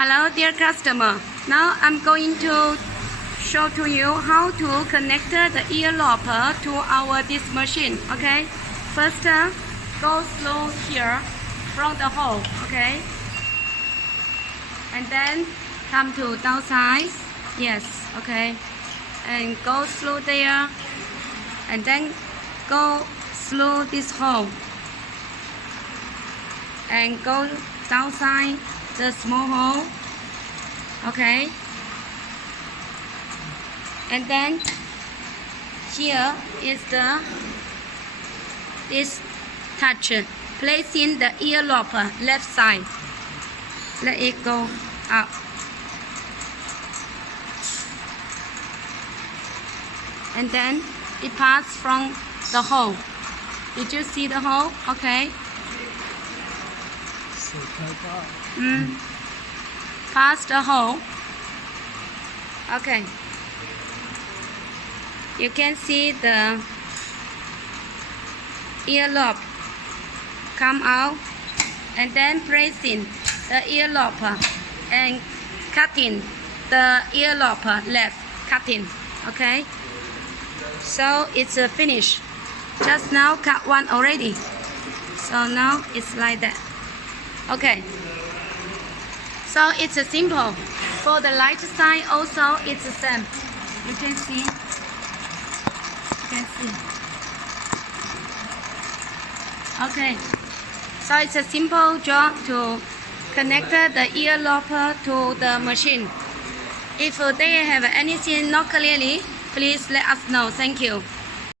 Hello dear customer, now I'm going to show to you how to connect the earlobe to our this machine. Okay, first go slow here from the hole, okay, and then come to downside, yes, okay, and go slow there, and then go slow this hole, and go downside the small hole, okay, and then here is this touch, placing the earlobe left side, let it go up, and then it passes from the hole. Did you see the hole? Okay. Past the hole. Okay. You can see the earlobe come out, and then pressing the earlobe and cutting the earlobe left, cutting. Okay. So it's finished. Just now cut one already. So now it's like that. Okay. So it's simple. For the light side also it's the same. You can see. You can see. Okay. So it's a simple job to connect the earlobe to the machine. If they have anything not clearly, please let us know. Thank you.